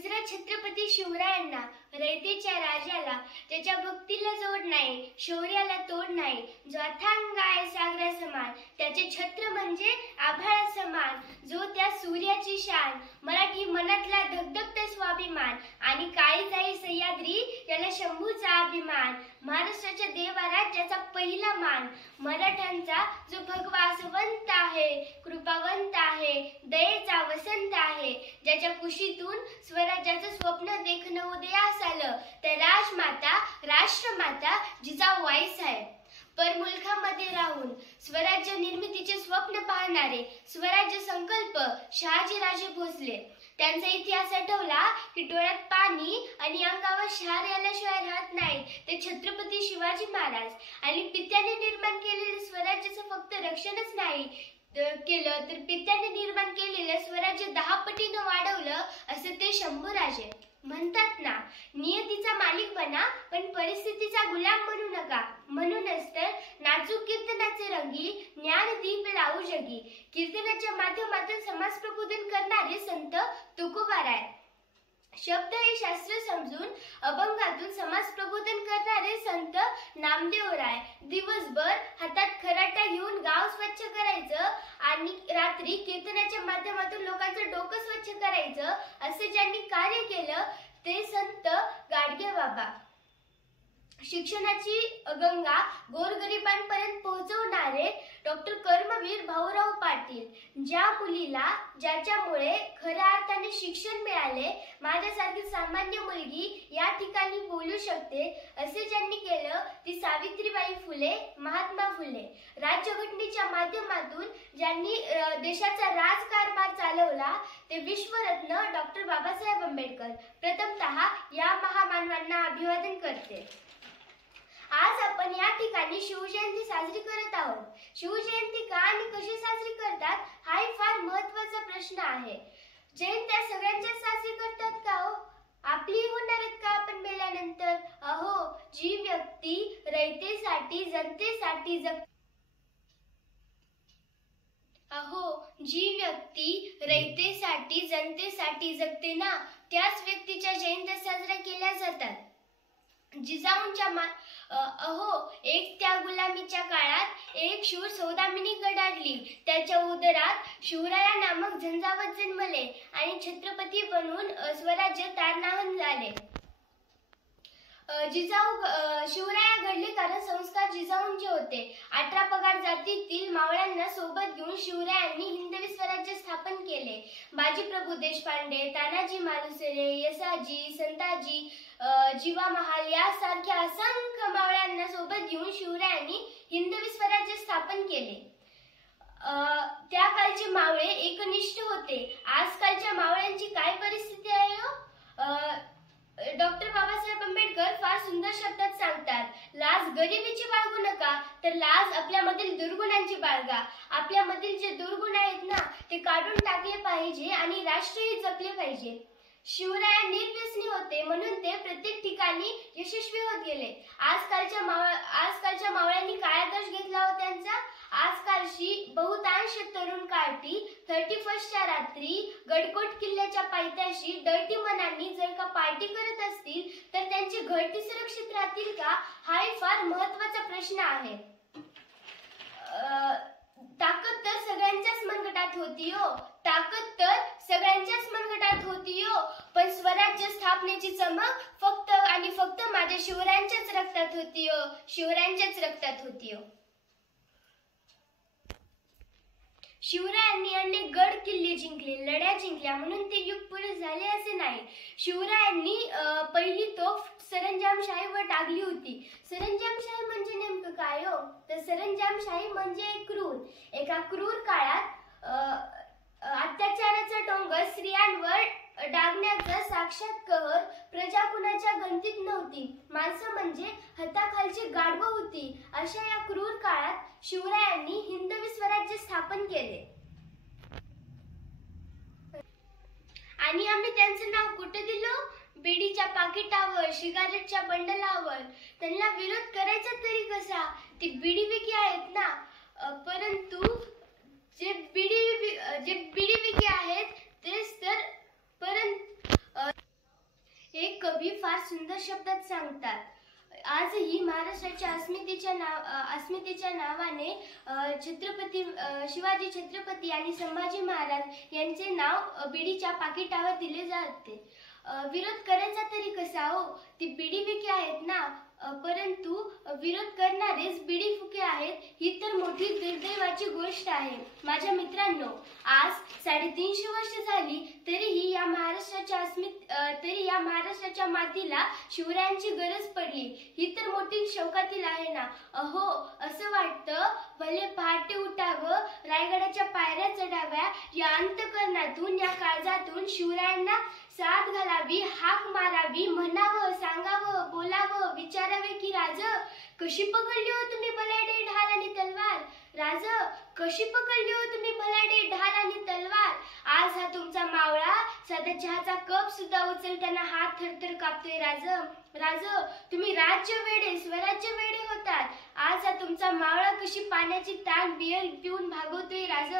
दुसऱ्या छत्रपती शिवरायांना, रयतेच्या राजाला, ज्याच्या भक्तीला जोड नाही, शौर्याला तोड नाही, जो अथांग आहे सागरा समान, त्याचे छत्र म्हणजे आभाळा समान, जो त्या सूर्याची शान, मराठी मनातला धगधगता स्वाभिमान, आणि काळीजाई सह्याद्री त्याला शंभूचा अभिमान, महाराष्ट्राच्या देवारात ज्याचा पहिला मान, मराठ्यांचा जो भगवा असवंत आहे, कृपावंत आहे, दयेचा वसंत आहे, ज्याच्या कुशीतून स्वराज्याचं स्वप्न देखणं उदयास आलं, त्या राजमाता, राष्ट्रमाता जिजाऊ आईसाहेब. परमुलखामध्ये राहून स्वराज्य निर्मितीचे स्वप्न पाहणारे स्वराज्य संकल्प शहाजीराजे भोसले. त्यांचा इतिहास आठवला की डोळ्यात पाणी आणि अंगावर शहार याल्याशिवाय राहत नाही ते छत्रपती शिवाजी महाराज. आणि पित्याने निर्माण केलेले स्वराज्याचं फक्त रक्षणच नाही केलं तर पित्याने निर्माण केलेलं स्वराज्य 10 पटीनं वाढवलं असं ते शंभूराजे. म्हणतात ना, नियतीचा मालिक बना पण परिस्थितीचा गुलाम बनू नका. म्हणूनच तर नाजूक कीर्तनाचे रंगी ज्ञानदीप लावू जगी. कीर्तनाच्या माध्यमातून समाज प्रबोधन करणारे संत तुकोबाराय. शब्द हे शास्त्र समजून अभंगातून समाज प्रबोधन करणारे संत नामदेवराय. दिवसभर हातात खराटा घेऊन गाव स्वच्छ करायचं आणि रात्री कीर्तनाच्या माध्यमातून लोकांचं डोकं स्वच्छ करायचं असे ज्यांनी कार्य केलं ते संत गाडगे बाबा. शिक्षणाची गंगा गोरगरिबांपर्यंत पोहोचवणारे डॉक्टर कर्मवीर भाऊराव पाटील. ज्या मुलीला ज्याच्यामुळे खऱ्या अर्थाने शिक्षण मिळाले, माझ्यासारखी सामान्य मुलगी या ठिकाणी बोलू शकते असे ज्यांनी केलं ती सावित्रीबाई फुले, महात्मा फुले. राज्यघटनेच्या माध्यमातून ज्यांनी देशाचा राजकारभार चालवला ते विश्वरत्न डॉक्टर बाबासाहेब आंबेडकर. प्रथमतः या महामानवांना अभिवादन करते. आज आपण या ठिकाणी शिवजयंती साजरी करत आहोत. शिवजयंती का आणि कशी साजरी करतात हा एक फार महत्त्वाचा प्रश्न आहे. जयंत्या सगळ्यांच्या साजरी करतात का हो? आपली होणार आहेत का आपण मेल्यानंतर? अहो, जी व्यक्ती रयतेसाठी जनतेसाठी जनतेसाठी जगते ना, त्याच व्यक्तीच्या जयंत्या साजऱ्या केल्या जातात. जिजाऊंच्या एक त्या गुलामीच्या काळात एक शूर सौदामिनी कडाडली. त्याच्या उदरात शिवराया नामक झंझावत जन्मले आणि छत्रपती बनून स्वराज्य तारणावण झाले. शिवराया घडले कारण संस्कार जिजाऊंचे होते. 18 पगार जातीतील मावळ्यांना सोबत घेऊन शिवरायांनी हिंदवी स्वराज्य स्थापन केले. बाजीप्रभू देशपांडे, तानाजी मालुसरे, यसाजी, संताजी, जीवा महाल यासारख्या असंख्य मावळ्यांना सोबत घेऊन शिवरायांनी हिंदवी स्वराज्य स्थापन केले. त्या काळचे मावळे एकनिष्ठ होते. आजकालच्या मावळ्यांची काय परिस्थिती आहे हो? डॉक्टर बाबासाहेब आंबेडकर फार सुंदर शब्दात सांगतात, लाज गरिबीची बाळगू नका, तर लाज आपल्यामधील दुर्गुणांची बाळगा. आपल्यामधील जे दुर्गुण आहेत ना ते काढून टाकले पाहिजे आणि राष्ट्रही जपले पाहिजे. शिवराय निर्व्यसनी होते म्हणून ते प्रत्येक ठिकाणी यशस्वी होत गेले. आजकालच्या मावळ्यांनी काय आदर्श घेतला हो त्यांचा? आजकालची बहुतांश तरुण कार्टी 31च्या रात्री गडकोट किल्ल्याच्या पायथ्याशी डर्टी मनांनी जर का पार्टी करत असतील तर त्यांची घरटी सुरक्षित राहतील का? हा एक फार महत्त्वाचा प्रश्न आहे. ताकद तर सगळ्यांच्याच मनगटात होती हो, पण स्वराज्य स्थापनेची चमक फक्त आणि फक्त माझ्या शिवरायांच्याच रक्तात होती हो. शिवरायांनी अनेक गड किल्ले जिंकले, लढ्या जिंकल्या म्हणून ते युग पुरे झाले असे नाही. शिवरायांनी पहिली तोफ सरंजामशाहीवर टाकली होती. सरंजामशाही म्हणजे नेमकं काय हो? तर सरंजामशाही म्हणजे एका क्रूर काळात अत्याचाराचा डोंगर स्त्रियांवर डागण्याचा साक्षात कहर प्रजा कुणाच्या गणतीत नव्हती. माणसं म्हणजे हाताखालची गाढवं होती. अशा या क्रूर काळात शिवरायांनी हिंदवी स्वराज्य स्थापन केले. आणि आम्ही त्यांचं नाव कुठे दिलं? बिडीच्या पाकिटावर, सिगारेटच्या बंडलावर. त्यांना विरोध करायचा तरी कसा? ते बिडी विकी आहेत ना. परंतु जे बिडी विकी आहेत तेच तर कवी फार सुंदर शब्दात सांगतात. आजही महाराष्ट्राच्या अस्मितेच्या नावाने छत्रपती शिवाजी छत्रपती आणि संभाजी महाराज यांचे नाव बिडीच्या पाकिटावर दिले जाते. विरोध करायचा तरी कसा हो? ती बिडी विके आहेत ना, परंतु विरोध करणारेच बिडी फुके आहेत, ही तर मोठी दुर्दैवाची गोष्ट आहे. माझ्या मित्रांनो, आज 350 वर्ष झाली तरीही या महाराष्ट्राच्या मातीला शिवरायांची गरज पडली, ही तर मोठी शौकातील आहे ना. अहो, असं वाटतं भले पहाटे उठावं, रायगडाच्या पायऱ्या चढाव्या, या अंतःकरणातून, या काळजातून शिवरायांना साथ घालावी, हाक मारावी, म्हणावं, सांगावं, बोलावं, विचारावे की राज, कशी पकडली हो तुम्ही भलाडे ढाल आणि तलवार? राज, कशी पकडली हो तुम्ही भलाडे ढाल आणि तलवार? आज हा तुमचा मावळा साधा चहाचा कप सुद्धा उचलताना हात थरथर कापतोय. राज, राज, तुम्ही राज्य वेडे, स्वराज्य वेडे होतात. आज हा तुमचा मावळा कशी पाण्याची ताण बियर पिऊन भागवतोय. राज,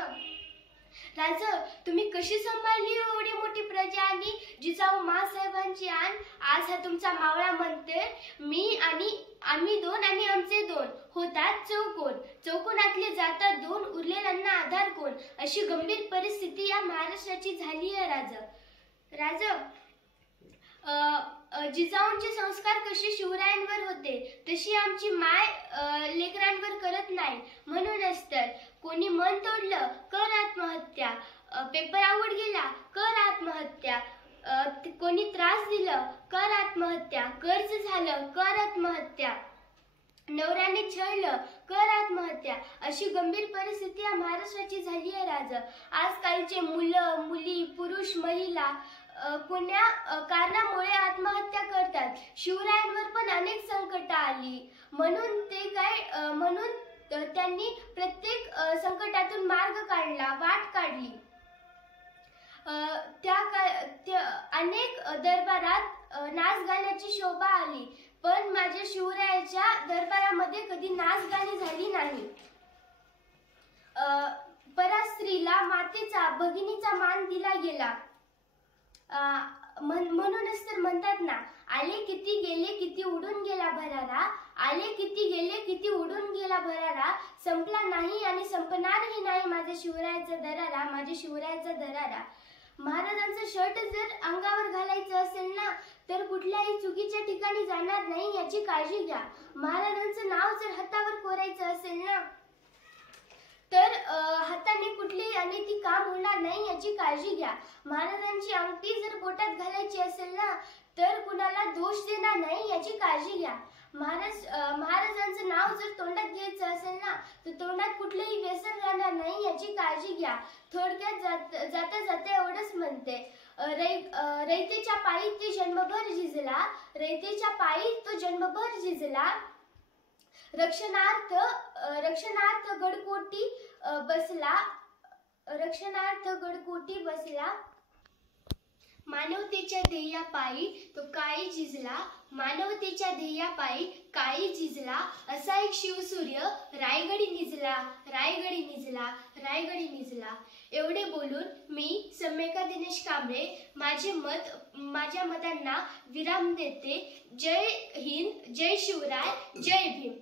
राज, तुम्ही कशी सांभाळली एवढी मोठी प्रजा आणि जिजाऊ मासाहेबांची आण? आज हा तुमचा मावळा म्हणते, मी आणि आम्ही दोन आणि आमचे दोन होतात चौकोन, चौकोनातले जातात दोन, उरलेल्यांना आधार कोण? अशी गंभीर परिस्थिती या महाराष्ट्राची झाली आहे. राज, राज, जिजाऊंचे संस्कार कसे शिवरायांवर होते तशी आमची माय लेकरांवर करत नाही. म्हणूनच तर कोणी मन तोडलं कर आत्महत्या, पेपर आवड गेला कर आत्महत्या, कोणी त्रास दिलं कर आत्महत्या, कर्ज झालं कर आत्महत्या, नवऱ्याने छळलं कर आत्महत्या. अशी गंभीर परिस्थिती या महाराष्ट्राची झाली आहे. राज, आजकालचे मुलं मुली पुरुष महिला कोण्या कारणामुळे आत्महत्या करतात. शिवरायांवर पण अनेक संकट आली, म्हणून त्यांनी प्रत्येक संकटातून मार्ग काढला, वाट काढली. अनेक दरबारात नाच गाण्याची शोभा आली, पण माझ्या शिवरायाच्या दरबारामध्ये कधी नाच गाणी झाली नाही. परस्त्रीला मातेचा भगिनीचा मान दिला गेला. म्हणूनच तर म्हणतात ना, आले किती गेले किती उडून गेला भरारा, आले किती गेले किती उडून गेला भरारा, संपला नाही आणि संपणारही नाही माझ्या शिवरायाचा दरारा, माझ्या शिवरायाचा दरारा. महाराजांचं शर्ट जर अंगावर घालायचं असेल ना, तर कुठल्याही चुकीच्या ठिकाणी जाणार नाही याची काळजी घ्या. महाराजांचं नाव जर हातावर कोरायचं असेल ना, तर हाताने कुठलीही अनैतिक काम होणार नाही याची काळजी घ्या. महाराजांची अंगठी जर बोटात घालायची असेल ना, तर कुणाला दोष देणार नाही याची काळजी घ्या. महाराजांचं नाव जर तोंडात घ्यायचं असेल ना, तर तोंडात कुठलंही व्यसन राहणार नाही याची काळजी घ्या. थोडक्यात जाता जाता एवढंच म्हणते, रयतेच्या पायी ते जन्मभर झिजला, रयतेच्या पायी तो जन्मभर झिजला, रक्षणार्थ गडकोटी बसला, रक्षणार्थ गडकोटी बसला, मानवतेच्या ध्येयापायी तो काळी झिजला, मानवतेच्या ध्येयापायी काळी झिजला, असा एक शिवसूर्य रायगडी निजला, रायगडी निजला, रायगडी निजला. एवढे बोलून मी सम्यका दिनेश कांबळे माझ्या मतांना विराम देते. जय हिंद, जय शिवराय, जय भीम.